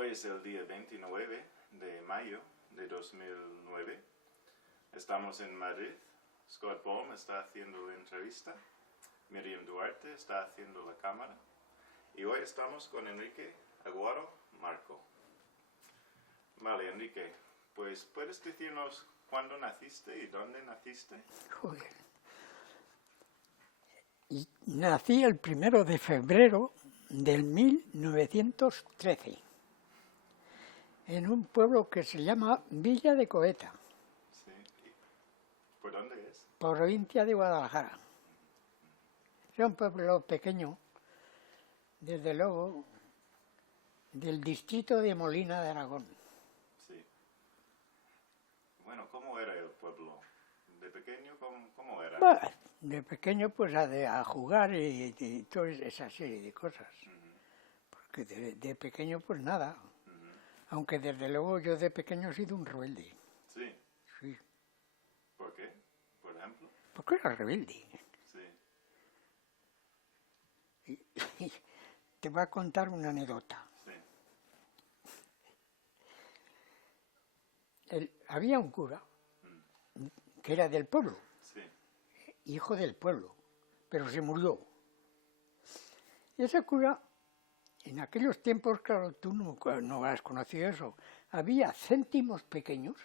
Hoy es el día 29 de mayo de 2009. Estamos en Madrid. Scott Baum está haciendo la entrevista. Miriam Duarte está haciendo la cámara. Y hoy estamos con Enrique Aguado Marco. Vale, Enrique, pues ¿puedes decirnos cuándo naciste y dónde naciste? Joder. Y nací el 1 de febrero del 1913 en un pueblo que se llama Villa de Coeta. Sí. ¿Por dónde es? Provincia de Guadalajara. Es un pueblo pequeño, desde luego, del distrito de Molina de Aragón. Sí. Bueno, ¿cómo era el pueblo? ¿De pequeño cómo era? Bueno, de pequeño pues a jugar y toda esa serie de cosas. Porque de pequeño pues nada. Aunque desde luego yo de pequeño he sido un rebelde. Sí. Sí. ¿Por qué? Por ejemplo. Porque era rebelde. Sí. Y te voy a contar una anécdota. Sí. Había un cura que era del pueblo, Sí. hijo del pueblo, pero se murió. Y ese cura, en aquellos tiempos, claro, tú no has conocido eso, había céntimos pequeños,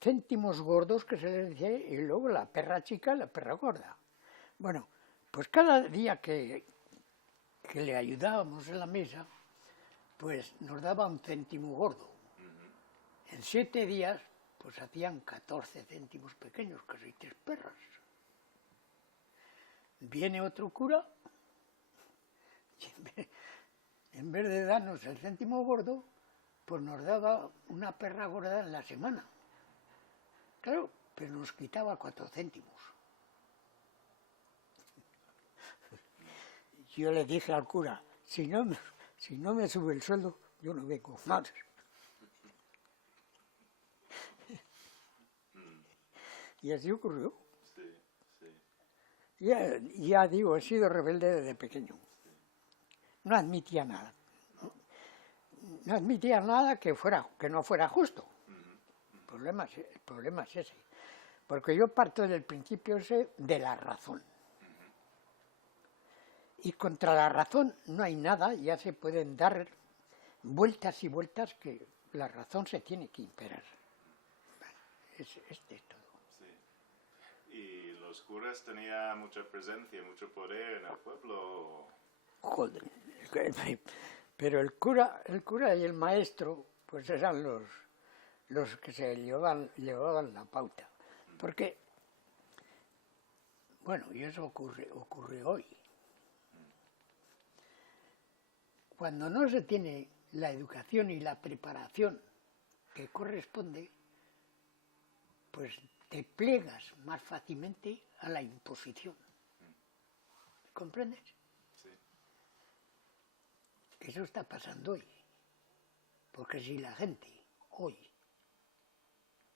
céntimos gordos que se les decía, y luego la perra chica y la perra gorda. Bueno, pues cada día que le ayudábamos en la mesa, pues nos daba un céntimo gordo. En 7 días, pues hacían 14 céntimos pequeños, casi 3 perras. Viene otro cura, y en vez de darnos el céntimo gordo, pues nos daba una perra gorda en la semana. Claro, pero nos quitaba 4 céntimos. Yo le dije al cura, si no me sube el sueldo, yo no vengo más. Y así ocurrió. Sí, sí. Ya digo, he sido rebelde desde pequeño. No admitía nada. No admitía nada que no fuera justo. El problema es ese. Porque yo parto del principio ese de la razón. Y contra la razón no hay nada, ya se pueden dar vueltas y vueltas que la razón se tiene que imperar. Es todo. Sí. ¿Y los curas tenían mucha presencia, mucho poder en el pueblo? Joder, pero el cura y el maestro pues eran los que se llevaban la pauta. Porque, bueno, y eso ocurre hoy. Cuando no se tiene la educación y la preparación que corresponde, pues te plegas más fácilmente a la imposición. ¿Comprendes? Sí. Eso está pasando hoy. Porque si la gente hoy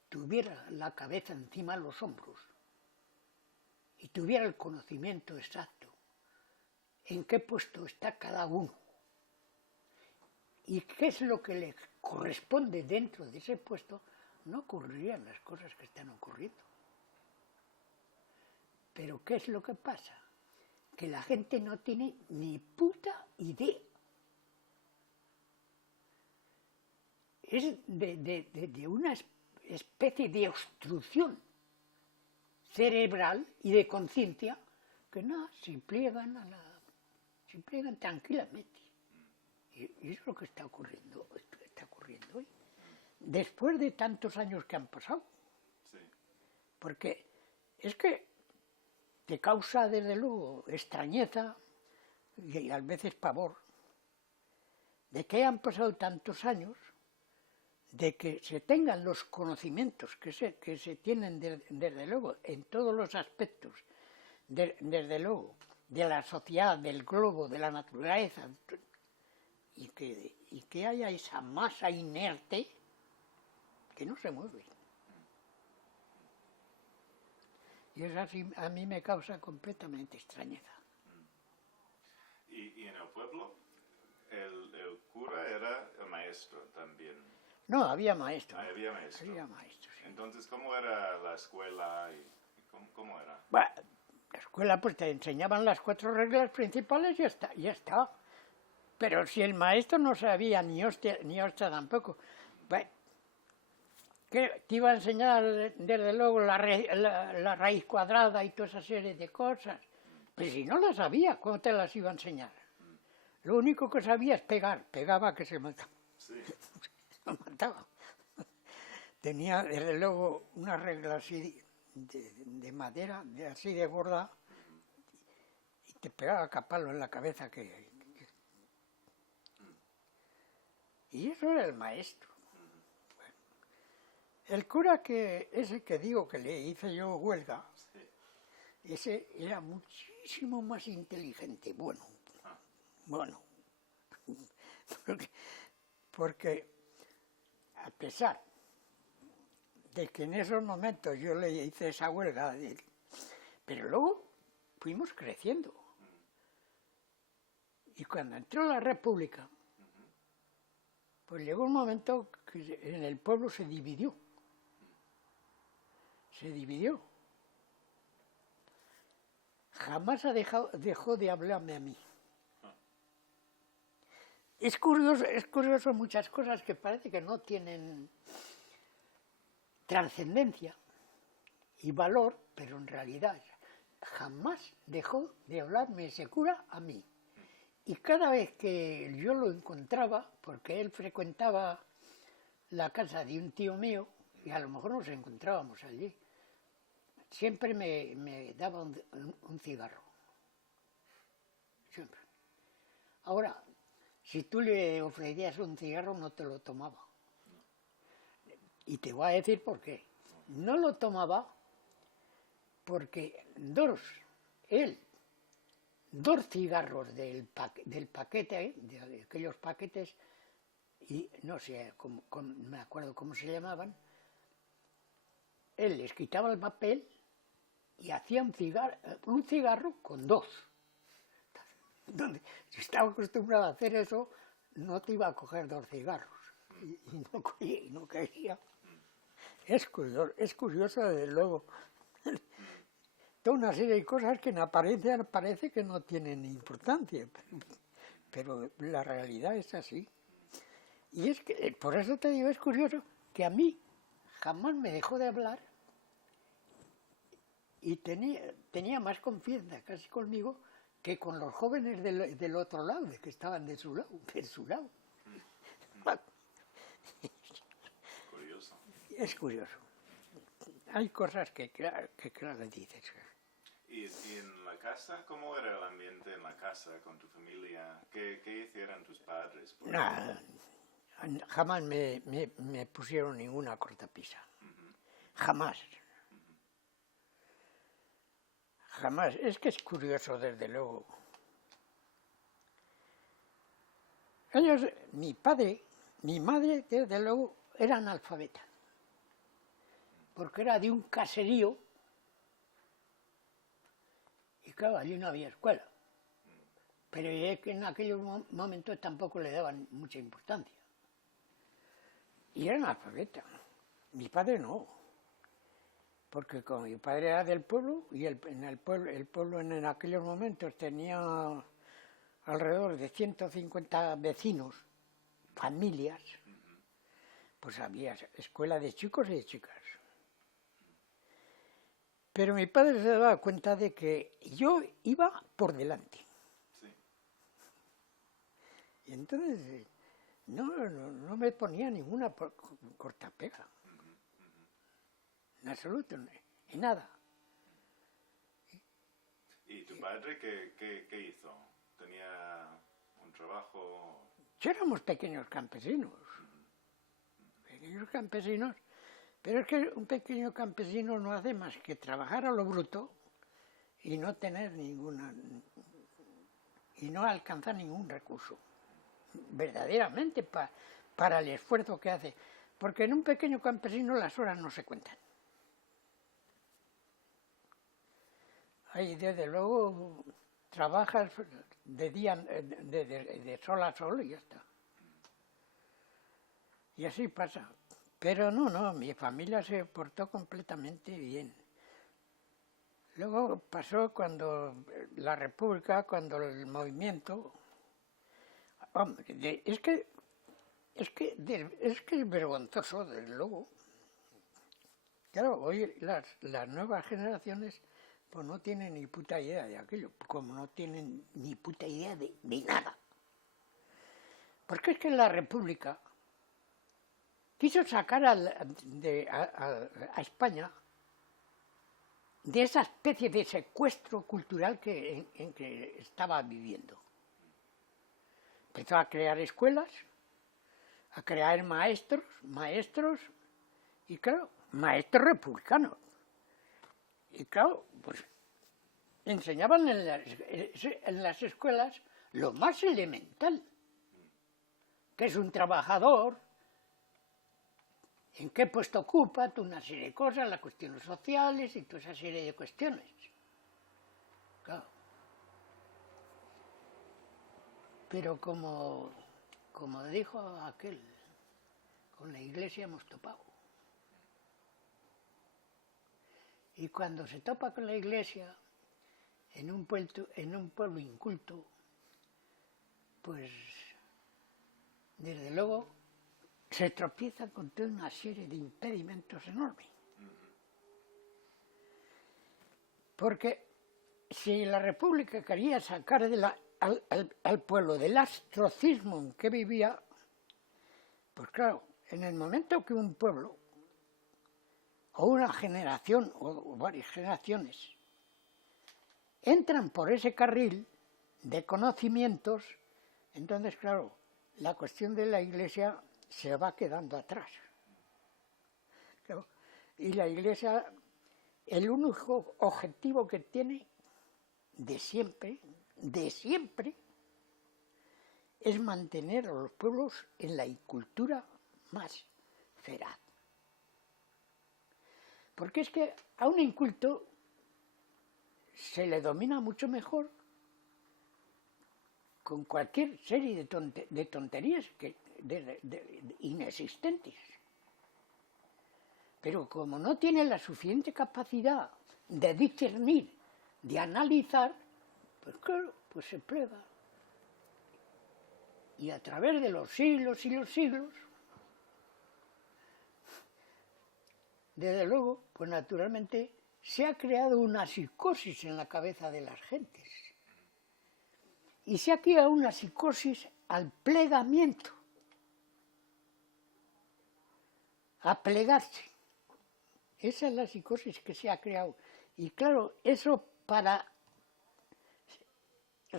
tuviera la cabeza encima de los hombros y tuviera el conocimiento exacto en qué puesto está cada uno y qué es lo que le corresponde dentro de ese puesto, no ocurrirían las cosas que están ocurriendo. Pero ¿qué es lo que pasa? Que la gente no tiene ni puta idea. Es de una especie de obstrucción cerebral y de conciencia que no, se pliegan tranquilamente. Y eso es lo que está ocurriendo hoy. Después de tantos años que han pasado. Sí. Porque es que te causa desde luego extrañeza y a veces pavor de que han pasado tantos años, de que se tengan los conocimientos que se tienen desde luego en todos los aspectos, desde luego de la sociedad, del globo, de la naturaleza, y que haya esa masa inerte que no se mueve. Y eso así a mí me causa completamente extrañeza. ¿Y en el pueblo el cura era el maestro también. No, había maestro. Había maestro. Había maestro, sí. Entonces, ¿cómo era la escuela y cómo era? Bueno, la escuela pues te enseñaban las 4 reglas principales y ya está. Pero si el maestro no sabía ni hostia tampoco, bueno, que te iba a enseñar desde luego la raíz cuadrada y toda esa serie de cosas. Pero si no las sabía, ¿cómo te las iba a enseñar? Lo único que sabía es pegar, pegaba que se mataba. Sí. Se mataba. Tenía desde luego una regla así de madera, así de gorda, y te pegaba capalo en la cabeza Y eso era el maestro. Bueno, el cura ese que digo que le hice yo huelga, ese era muchísimo más inteligente, bueno, porque a pesar de que en esos momentos yo le hice esa huelga, pero luego fuimos creciendo. Y cuando entró la República, pues llegó un momento que en el pueblo se dividió. Se dividió. Jamás dejó de hablarme a mí. Es curioso muchas cosas que parece que no tienen trascendencia y valor, pero en realidad jamás dejó de hablarme ese cura a mí. Y cada vez que yo lo encontraba, porque él frecuentaba la casa de un tío mío, y a lo mejor nos encontrábamos allí, siempre me daba un cigarro. Siempre. Ahora, si tú le ofrecías un cigarro, no te lo tomaba. Y te voy a decir por qué. No lo tomaba porque dos cigarros del paquete, de aquellos paquetes, y no sé, me acuerdo cómo se llamaban, él les quitaba el papel y hacía un cigarro con 2. Donde, si estaba acostumbrado a hacer eso, no te iba a coger 2 cigarros. Y no quería. Es curioso, desde luego. Toda una serie de cosas que en apariencia parece que no tienen importancia, pero la realidad es así. Y es que, por eso te digo, es curioso que a mí jamás me dejó de hablar y tenía más confianza casi conmigo que con los jóvenes del otro lado, que estaban de su lado. Curioso. Es curioso. Hay cosas que claro dices. ¿Y en la casa? ¿Cómo era el ambiente en la casa con tu familia? ¿Qué hicieron tus padres? Nada, jamás me pusieron ninguna cortapisa. Jamás. Jamás. Es que es curioso, desde luego. Ellos, mi padre, mi madre, desde luego, era analfabeta. Porque era de un caserío. Y claro, allí no había escuela. Pero es que en aquellos momentos tampoco le daban mucha importancia. Y era analfabeta. Mi padre no. Porque como mi padre era del pueblo, y el pueblo en aquellos momentos tenía alrededor de 150 vecinos, familias, pues había escuela de chicos y de chicas. Pero mi padre se daba cuenta de que yo iba por delante. Sí. Y entonces no me ponía ninguna cortapega. En absoluto, en nada. ¿Y tu padre qué hizo? ¿Tenía un trabajo? Éramos pequeños campesinos. Pequeños campesinos. Pero es que un pequeño campesino no hace más que trabajar a lo bruto y no tener y no alcanzar ningún recurso. Verdaderamente para el esfuerzo que hace. Porque en un pequeño campesino las horas no se cuentan. Ahí desde luego trabajas de día, de sol a sol y ya está. Y así pasa. Pero no, mi familia se portó completamente bien. Luego pasó cuando la República, cuando el movimiento... Hombre, es que es vergonzoso, desde luego. Claro, hoy las nuevas generaciones pues no tienen ni puta idea de aquello, como no tienen ni puta idea de nada. Porque es que la República quiso sacar a España de esa especie de secuestro cultural en que estaba viviendo. Empezó a crear escuelas, a crear maestros, y claro, maestros republicanos. Y claro, pues enseñaban en las escuelas lo más elemental, que es un trabajador, en qué puesto ocupa, una serie de cosas, las cuestiones sociales y toda esa serie de cuestiones. Claro. Pero como dijo aquel, con la Iglesia hemos topado. Y cuando se topa con la Iglesia, en un pueblo inculto, pues desde luego se tropiezan con toda una serie de impedimentos enormes. Porque si la República quería sacar al pueblo del astrocismo en que vivía, pues claro, en el momento que un pueblo, o una generación, o varias generaciones, entran por ese carril de conocimientos, entonces, claro, la cuestión de la Iglesia se va quedando atrás. Claro, y la Iglesia, el único objetivo que tiene de siempre, es mantener a los pueblos en la incultura más feraz. Porque es que a un inculto se le domina mucho mejor con cualquier serie de tonterías inexistentes. Pero como no tiene la suficiente capacidad de discernir, de analizar, pues claro, pues se plega. Y a través de los siglos y los siglos, desde luego, pues naturalmente se ha creado una psicosis en la cabeza de las gentes. Y se ha creado una psicosis al plegamiento, a plegarse. Esa es la psicosis que se ha creado. Y claro, eso para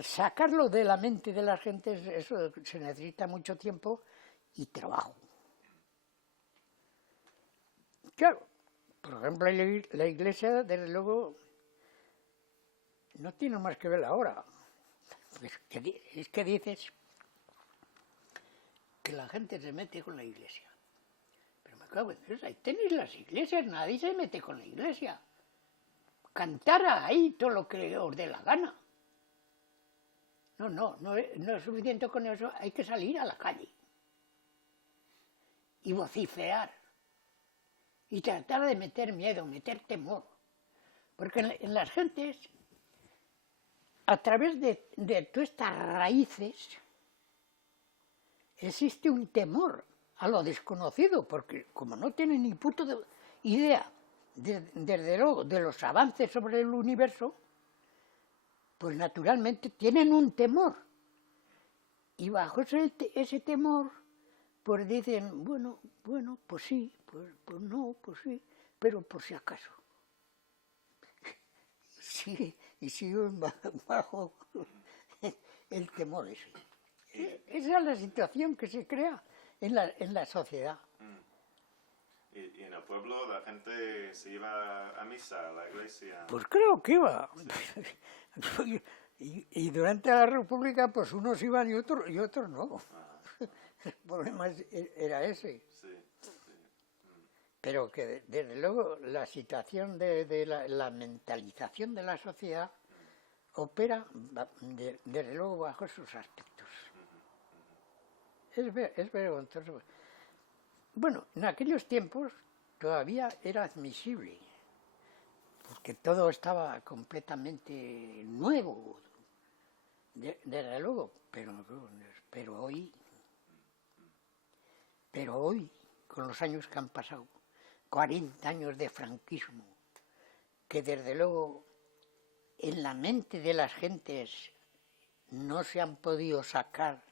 sacarlo de la mente de las gentes, eso se necesita mucho tiempo y trabajo. Claro, por ejemplo, la Iglesia, desde luego, no tiene más que ver ahora. Es que dices que la gente se mete con la Iglesia. Pero me cago en Dios, ahí tenéis las iglesias, nadie se mete con la Iglesia. Cantar ahí todo lo que os dé la gana. No es suficiente con eso, hay que salir a la calle y vociferar y tratar de meter miedo, meter temor. Porque en las gentes, a través de todas estas raíces, existe un temor a lo desconocido, porque como no tienen ni puta idea, desde luego, de los avances sobre el universo, pues naturalmente tienen un temor. Y bajo ese temor, pues dicen, bueno, pues sí, pues no, pues sí, pero por si acaso. Sí, y siguen bajo el temor ese. Esa es la situación que se crea en la sociedad. ¿Y en el pueblo la gente se iba a misa, a la iglesia? Pues creo que iba. Sí. Y durante la República, pues unos iban y otros no. El problema era ese. Sí. Pero que desde luego la situación de la mentalización de la sociedad opera, desde luego, bajo esos aspectos. Es vergonzoso. Bueno, en aquellos tiempos todavía era admisible, porque todo estaba completamente nuevo, desde luego, pero hoy, con los años que han pasado, 40 años de franquismo, que desde luego en la mente de las gentes no se han podido sacar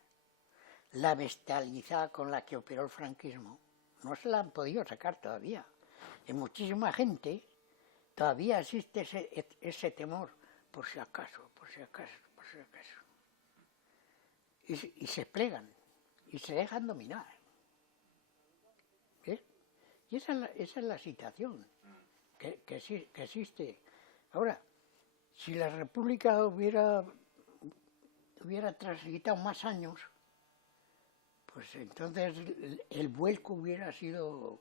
la bestialidad con la que operó el franquismo, no se la han podido sacar todavía. En muchísima gente todavía existe ese temor, por si acaso. Y se plegan, y se dejan dominar. ¿Ves? Y esa es la situación que existe. Ahora, si la República hubiera transitado más años, pues entonces el vuelco hubiera sido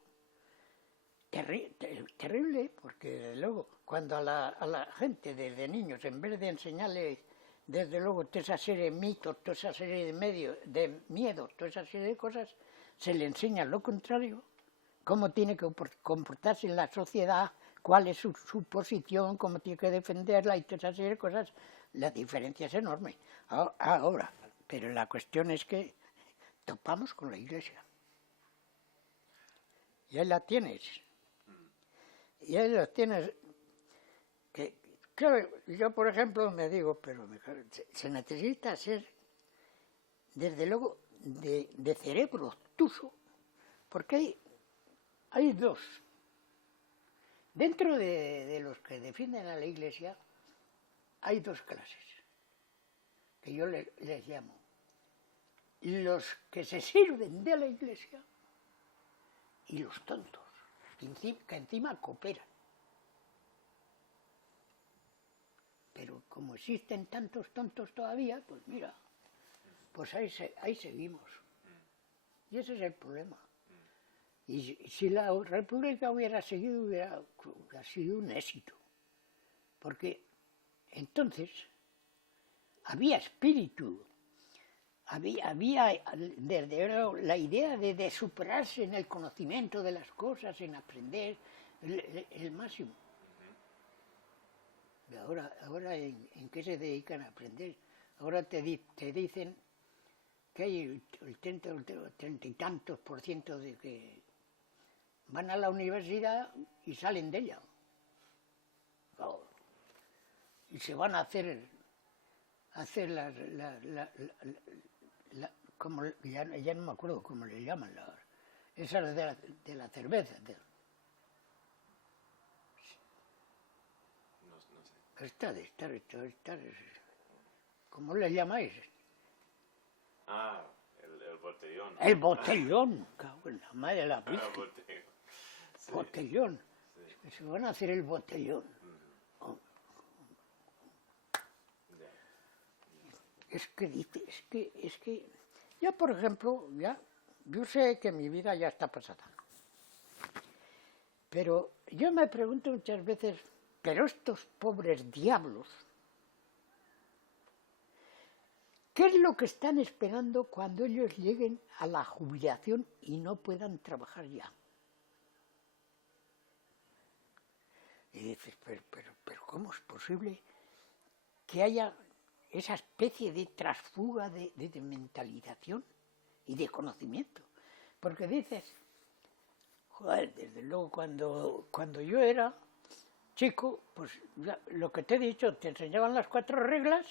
terrible, porque desde luego, cuando a la gente desde niños, en vez de enseñarles desde luego toda esa serie de mitos, toda esa serie de miedos, toda esa serie de cosas, se le enseña lo contrario, cómo tiene que comportarse en la sociedad, cuál es su posición, cómo tiene que defenderla y toda esa serie de cosas. La diferencia es enorme. Ahora, pero la cuestión es que topamos con la Iglesia. Y ahí la tienes. Y ahí la tienes. Que, claro, yo por ejemplo me digo, pero se necesita ser, desde luego, de cerebro obtuso, porque hay dos. Dentro de los que defienden a la Iglesia hay dos clases, que yo les llamo. Los que se sirven de la Iglesia y los tontos, que encima cooperan. Pero como existen tantos tontos todavía, pues mira, pues ahí seguimos. Y ese es el problema. Y si la República hubiera seguido, hubiera sido un éxito. Porque entonces había espíritu, había desde la idea de superarse en el conocimiento de las cosas, en aprender el máximo. Y ahora ¿en qué se dedican a aprender? Ahora te dicen que hay el 30 y tantos % de que van a la universidad y salen de ella. Y se van a hacer como ya no me acuerdo cómo le llaman, esas de la cerveza. No sé. Estar, ¿cómo le llamáis? Ah, el botellón. El botellón, cago en la madre de la Ah, Virgen. botellón. Sí. Botellón. Sí. Se van a hacer el botellón. Es que ya, por ejemplo, yo sé que mi vida ya está pasada. Pero yo me pregunto muchas veces, pero estos pobres diablos, ¿qué es lo que están esperando cuando ellos lleguen a la jubilación y no puedan trabajar ya? Y dices, pero ¿cómo es posible que haya esa especie de transfuga de mentalización y de conocimiento? Porque dices, joder, desde luego cuando yo era chico, pues lo que te he dicho, te enseñaban las 4 reglas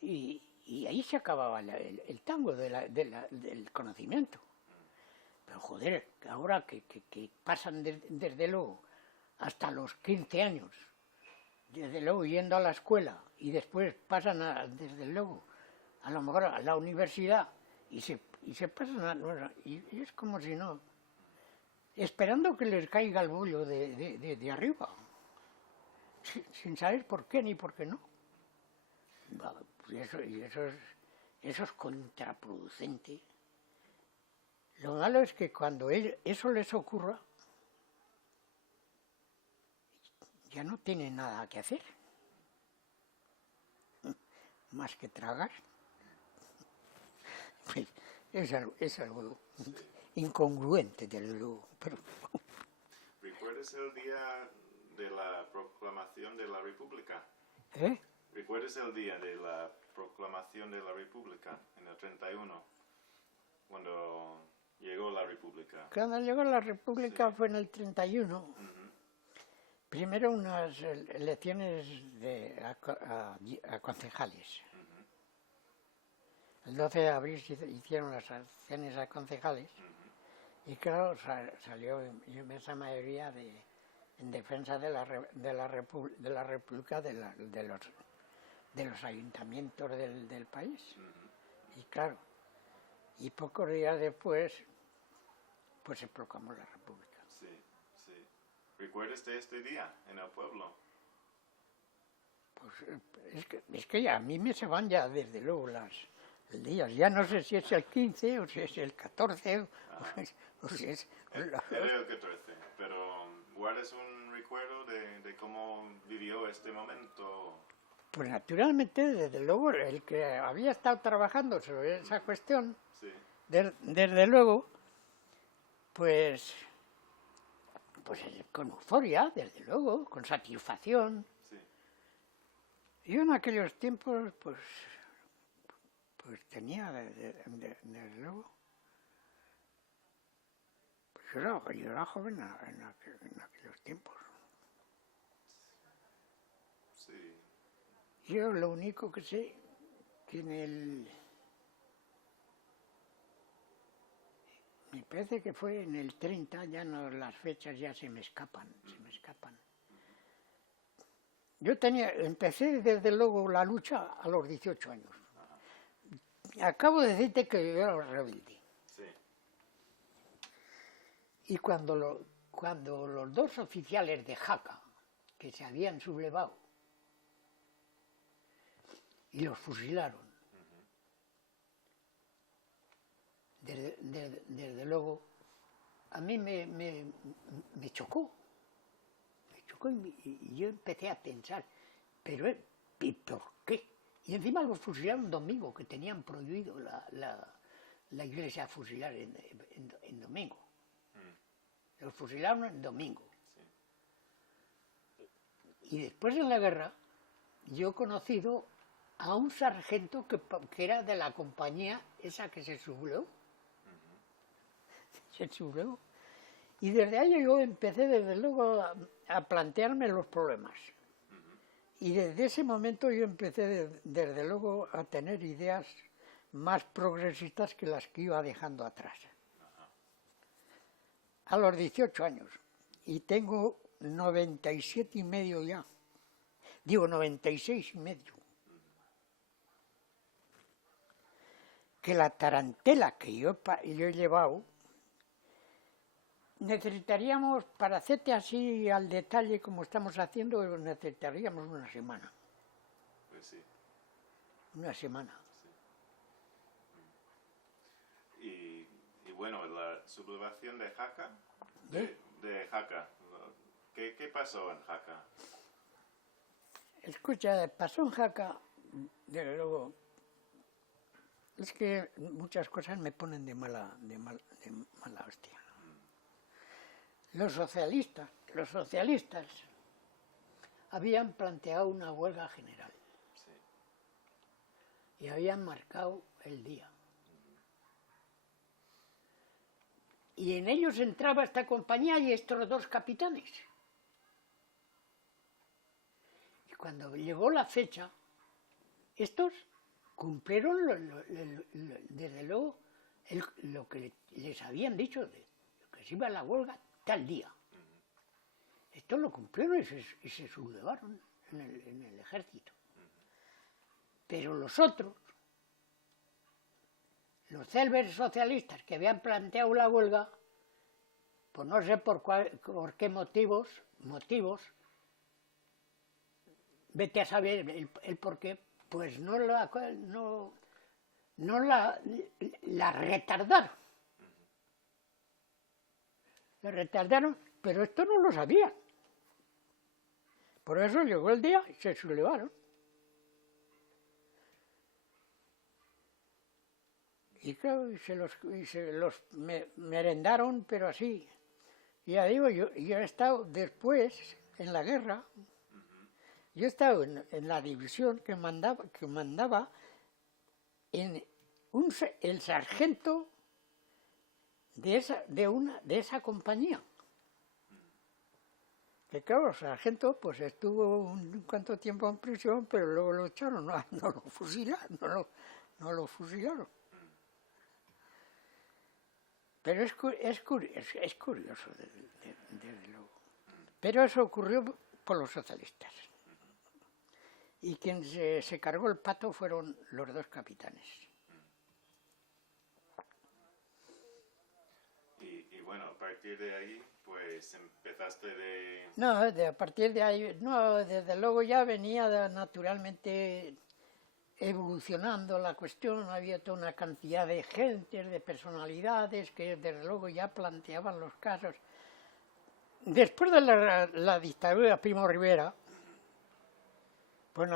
y ahí se acababa el tango del conocimiento. Pero joder, ahora que pasan desde luego hasta los 15 años, desde luego yendo a la escuela y después pasan desde luego a lo mejor a la universidad y se pasan y es como si no, esperando que les caiga el bollo de arriba, sin saber por qué ni por qué no. Eso es contraproducente. Lo malo es que cuando eso les ocurra, ya no tienen nada que hacer. más que tragar. Pues es algo incongruente, desde luego. Pero... ¿Recuerdas el día de la proclamación de la República? ¿Eh? ¿Recuerdas el día de la proclamación de la República, en el 31, cuando llegó la República? Cuando llegó la República fue en el 31. Ujú. Primero unas elecciones a concejales. El 12 de abril se hicieron las elecciones a concejales y claro, salió inmensa mayoría en defensa de la República, de los ayuntamientos del país. Y claro, y pocos días después, pues se proclamó la República. Sí, sí. ¿Recuerdas de este día en el pueblo? Pues es que ya, a mí me se van ya desde luego el día. Ya no sé si es el 15 o si es el 14 o si es... Era el 14, pero ¿guardas un recuerdo de cómo vivió este momento? Pues naturalmente, desde luego, el que había estado trabajando sobre esa cuestión, Sí. desde luego, pues con euforia, desde luego, con satisfacción. Sí. Yo en aquellos tiempos, pues tenía, desde luego, pues yo era joven en aquellos tiempos. Sí. Yo lo único que sé, que me parece que fue en el 30, ya no, las fechas ya se me escapan. Yo empecé desde luego la lucha a los 18 años. Acabo de decirte que yo era rebelde. Sí. Y cuando los dos oficiales de Jaca, que se habían sublevado, y los fusilaron, desde luego, a mí me chocó. Y yo empecé a pensar, ¿y por qué? Y encima los fusilaron domingo, que tenían prohibido la iglesia fusilar en domingo. Los fusilaron en domingo. Sí. Y después en la guerra, yo he conocido a un sargento que era de la compañía esa que se sublevó. Se sublevó. Y desde ahí yo empecé desde luego a plantearme los problemas. Y desde ese momento yo empecé desde luego a tener ideas más progresistas que las que iba dejando atrás. A los 18 años. Y tengo 97 y medio ya. Digo 96 y medio. Que la tarantela que yo he llevado, necesitaríamos, para hacerte así al detalle como estamos haciendo, necesitaríamos una semana. Pues sí. Una semana. Sí. Y bueno, la sublevación de Jaca, de Jaca, ¿qué pasó en Jaca? Escucha, pasó en Jaca, desde luego, es que muchas cosas me ponen de mala hostia. Los socialistas habían planteado una huelga general. Sí. Y habían marcado el día. Y en ellos entraba esta compañía y estos dos capitanes. Y cuando llegó la fecha, estos cumplieron desde luego lo que les habían dicho, que se iba a la huelga tal día. Esto lo cumplieron y se sublevaron en el ejército. Pero los otros, los célebres socialistas que habían planteado la huelga, pues no sé por qué motivos, vete a saber el por qué, pues no la retardaron. La retardaron, pero esto no lo sabían. Por eso llegó el día y se sublevaron. Y claro, merendaron, pero así. Y ya digo, yo he estado después, en la guerra, yo he estado en la división que mandaba en el sargento de esa compañía. Que claro, el sargento pues estuvo un cuanto tiempo en prisión, pero luego lo echaron, no lo fusilaron, no lo fusilaron. Pero es curioso, desde luego. Pero eso ocurrió por los socialistas. Y quien se cargó el pato fueron los dos capitanes. Y bueno, a partir de ahí, pues empezaste de... No, a partir de ahí, no, desde luego ya venía naturalmente evolucionando la cuestión, había toda una cantidad de gentes, de personalidades que desde luego ya planteaban los casos. Después de la dictadura de Primo de Rivera, pues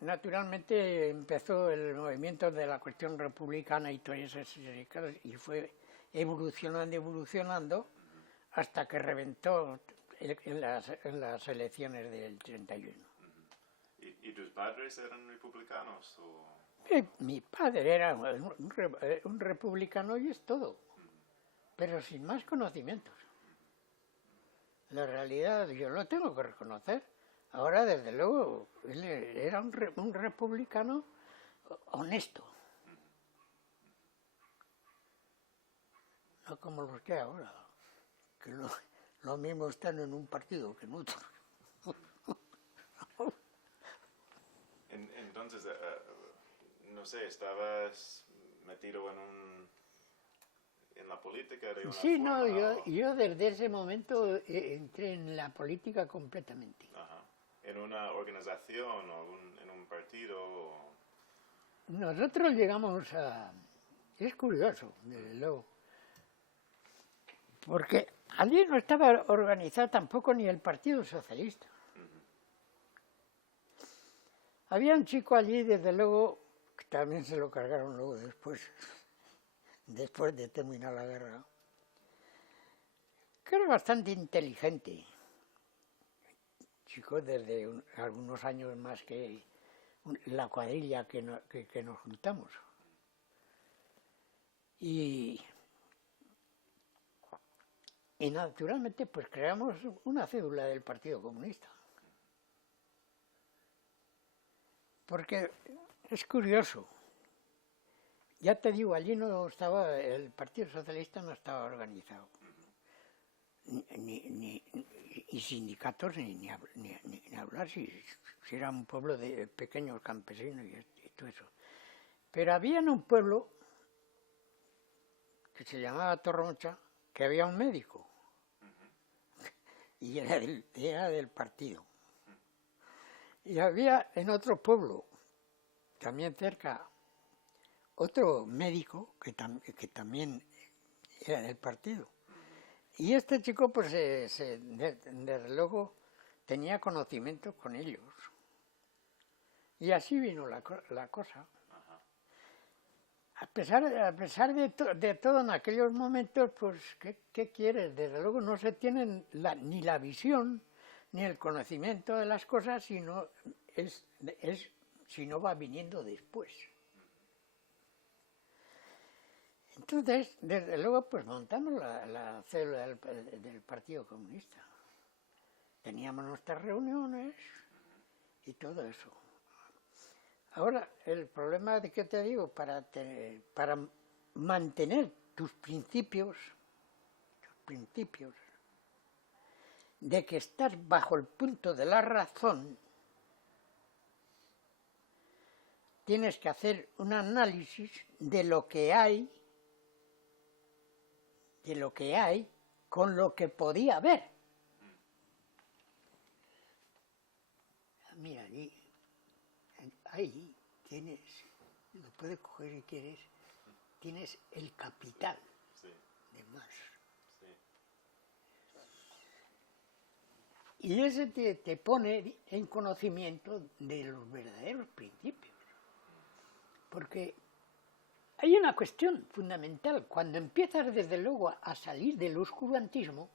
naturalmente empezó el movimiento de la cuestión republicana y todas esas cosas, y fue evolucionando hasta que reventó en las elecciones del 31. ¿Y tus padres eran republicanos? O... Mi padre era un republicano y es todo, pero sin más conocimientos. La realidad, yo lo tengo que reconocer. Ahora, desde luego, él era un republicano honesto. No como los que ahora, que lo mismo están en un partido que en otro. Entonces, no sé, ¿estabas metido en la política de una Sí, forma? no, yo desde ese momento entré en la política completamente. Ajá. ¿En una organización o en un partido? Nosotros llegamos a... Es curioso, desde luego. Porque allí no estaba organizado tampoco ni el Partido Socialista. Había un chico allí, desde luego, que también se lo cargaron luego después de terminar la guerra, que era bastante inteligente. Chico desde algunos años más que la cuadrilla que nos juntamos. Y naturalmente pues creamos una cédula del Partido Comunista. Porque es curioso. Ya te digo, allí no estaba, el Partido Socialista no estaba organizado. Y sindicatos ni hablar, si era un pueblo de pequeños campesinos y todo eso. Pero había en un pueblo que se llamaba Torroncha, que había un médico, y era del partido. Y había en otro pueblo, también cerca, otro médico que también era del partido. Y este chico, pues, desde luego, tenía conocimiento con ellos. Y así vino la cosa. A pesar de todo en aquellos momentos, pues, ¿qué quieres? Desde luego no se tienen ni la visión, ni el conocimiento de las cosas, sino va viniendo después. Entonces, desde luego, pues montamos la célula del Partido Comunista. Teníamos nuestras reuniones y todo eso. Ahora, el problema de que te digo, para mantener tus principios, de que estás bajo el punto de la razón, tienes que hacer un análisis de lo que hay con lo que podía haber. Mira, ahí tienes, lo puedes coger si quieres, tienes el capital de Marx. Y ese te pone en conocimiento de los verdaderos principios. Porque hay una cuestión fundamental. Cuando empiezas, desde luego, a salir del oscurantismo,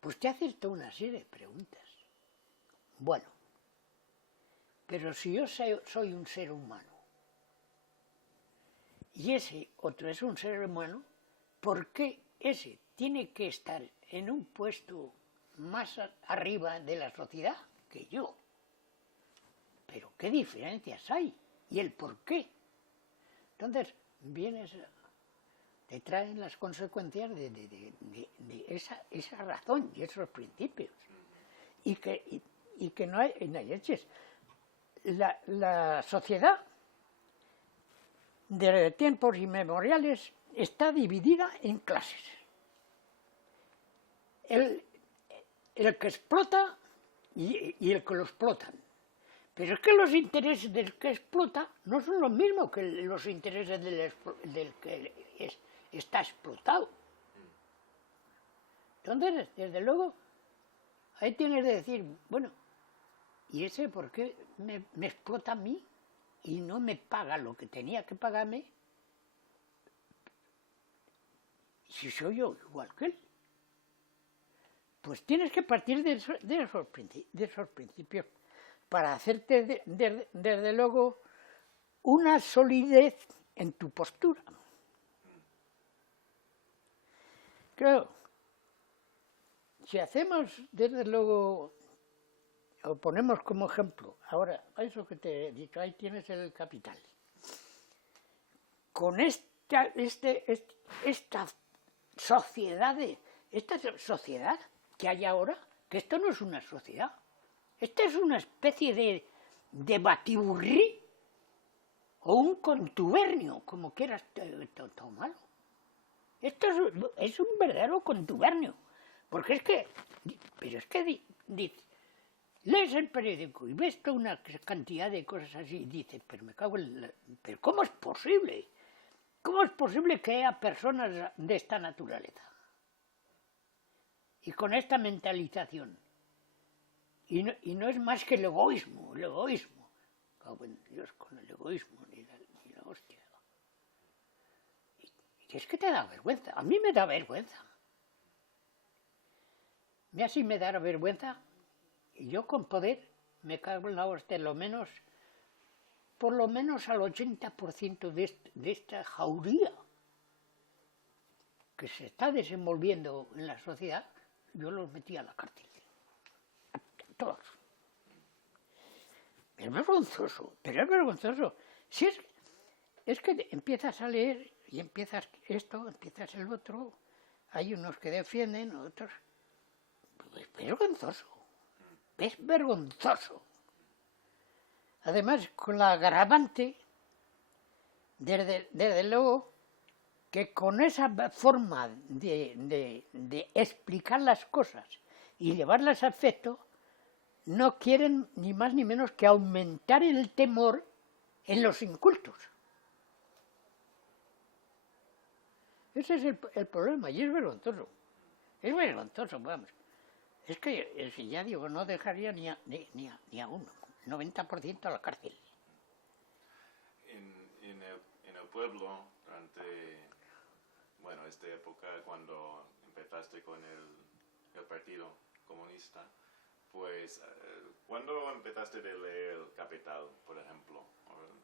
pues te haces toda una serie de preguntas. Bueno, pero si yo soy un ser humano y ese otro es un ser humano, ¿por qué ese tiene que estar en un puesto más arriba de la sociedad que yo? Pero ¿qué diferencias hay? ¿Y el por qué? Entonces, te traen las consecuencias de esa razón y esos principios. Y que no hay leches. La sociedad, desde tiempos inmemoriales, está dividida en clases. El que explota y el que lo explotan. Pero es que los intereses del que explota no son los mismos que los intereses del que está explotado. Entonces, desde luego, ahí tienes que decir, bueno, ¿y ese por qué me explota a mí y no me paga lo que tenía que pagarme si soy yo igual que él? Pues tienes que partir de esos principios para hacerte, desde luego, una solidez en tu postura. Claro, si hacemos, desde luego, o ponemos como ejemplo, ahora, eso que te he dicho, ahí tienes el capital. Con esta sociedad que hay ahora, que esto no es una sociedad, esta es una especie de batiburrí o un contubernio, como quieras tomarlo. Esto es un verdadero contubernio, porque lees el periódico y ves toda una cantidad de cosas así y dices, pero me cago en pero ¿cómo es posible? ¿Cómo es posible que haya personas de esta naturaleza? Y con esta mentalización. Y no es más que el egoísmo. Cago en Dios, con el egoísmo, ni la hostia. Y es que te da vergüenza. A mí me da vergüenza. Y así me da vergüenza. Y yo con poder me cago en la hostia, por lo menos al 80% de esta jauría que se está desenvolviendo en la sociedad, yo los metí a la cárcel. A todos. Es vergonzoso, pero es vergonzoso. Si es que empiezas a leer y empiezas esto, empiezas el otro, hay unos que defienden, otros. Es vergonzoso. Es vergonzoso. Además, con la agravante, desde luego, que con esa forma de explicar las cosas y llevarlas a efecto, no quieren ni más ni menos que aumentar el temor en los incultos. Ese es el problema, y es vergonzoso. Es vergonzoso, vamos. Es que, ya digo, no dejaría ni a uno, 90% a la cárcel. En el pueblo, durante, esta época, cuando empezaste con el Partido Comunista, pues, ¿cuándo empezaste a leer El Capital, por ejemplo?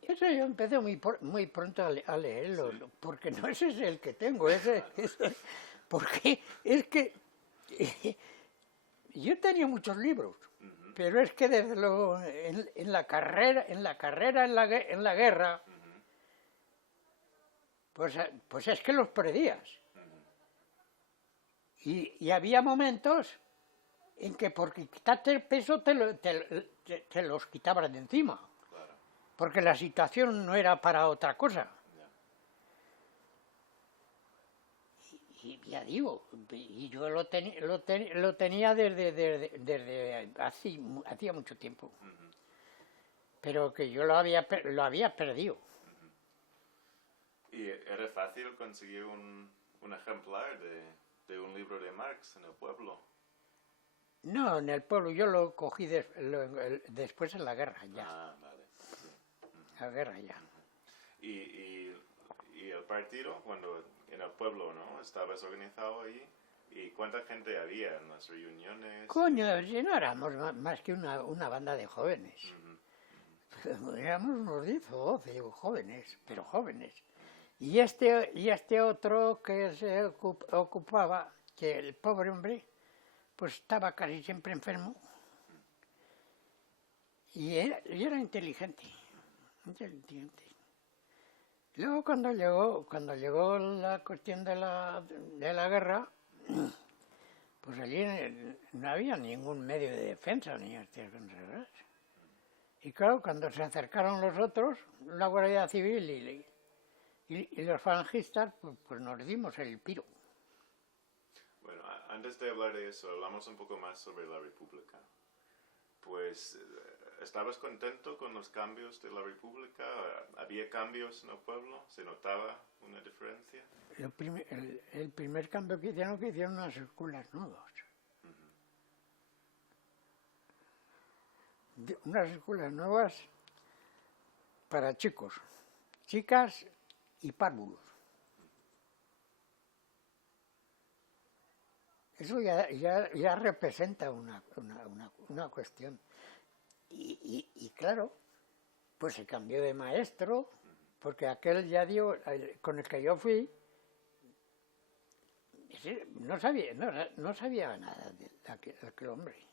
Eso yo empecé muy pronto a leerlo, ¿sí? Porque no ese es el que tengo, porque es que yo tenía muchos libros, pero es que desde luego en la carrera, en la guerra, pues es que los perdías. Y había momentos en que por quitarte el peso te los quitaban de encima. Claro. Porque la situación no era para otra cosa. Y ya digo, y yo lo tenía desde hacía mucho tiempo. Pero que yo lo había perdido. ¿Y era fácil conseguir un ejemplar de un libro de Marx en el pueblo? No, en el pueblo, yo lo cogí después en la guerra ya. Ah, vale. Sí. La guerra ya. Y partido cuando en el pueblo, ¿no? Estabas organizado ahí. ¿Y cuánta gente había en las reuniones? Coño, si no éramos más que una banda de jóvenes. Éramos unos 10 o 12 jóvenes, pero jóvenes. Y este otro que se ocupaba, que el pobre hombre, pues estaba casi siempre enfermo. Y era inteligente. Luego cuando llegó la cuestión de la guerra, pues allí no había ningún medio de defensa ni estas cosas. Y claro, cuando se acercaron los otros, la Guardia Civil y los falangistas, pues nos dimos el piro. Bueno, antes de hablar de eso, hablamos un poco más sobre la República. Pues, ¿estabas contento con los cambios de la República? ¿Había cambios en el pueblo? ¿Se notaba una diferencia? El primer cambio que hicieron unas escuelas nuevas. Unas escuelas nuevas para chicos, chicas y párvulos. Eso ya representa una cuestión. Y claro, pues se cambió de maestro, porque aquel ya dio, con el que yo fui, no sabía nada de aquel hombre.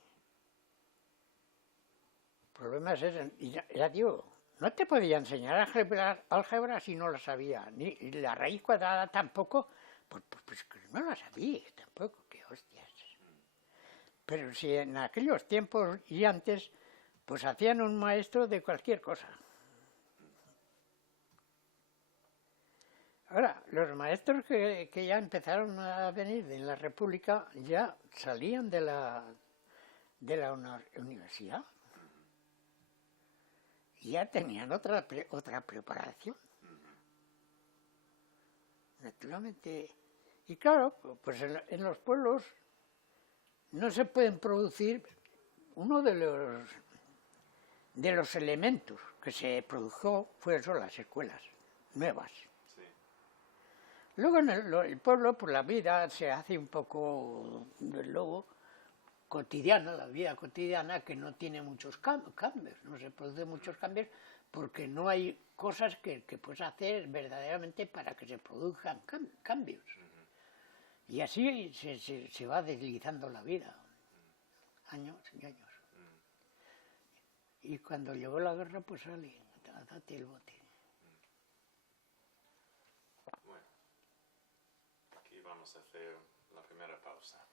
El problema es ese, y ya digo, no te podía enseñar álgebra si no la sabía, ni la raíz cuadrada tampoco, pues no la sabía tampoco, qué hostias. Pero si en aquellos tiempos y antes, pues hacían un maestro de cualquier cosa. Ahora, los maestros que ya empezaron a venir en la República ya salían de la universidad. Ya tenían otra preparación. Naturalmente. Y claro, pues en los pueblos no se pueden producir uno de los elementos que se produjo fueron las escuelas nuevas. Sí. Luego en el pueblo, pues la vida se hace un poco, luego, cotidiana, la vida cotidiana, que no tiene muchos cambios, no se producen muchos cambios porque no hay cosas que puedes hacer verdaderamente para que se produzcan cambios. Y así se va deslizando la vida, años y años. Y cuando llegó la guerra, pues sale, date el bote. Bueno, aquí vamos a hacer la primera pausa.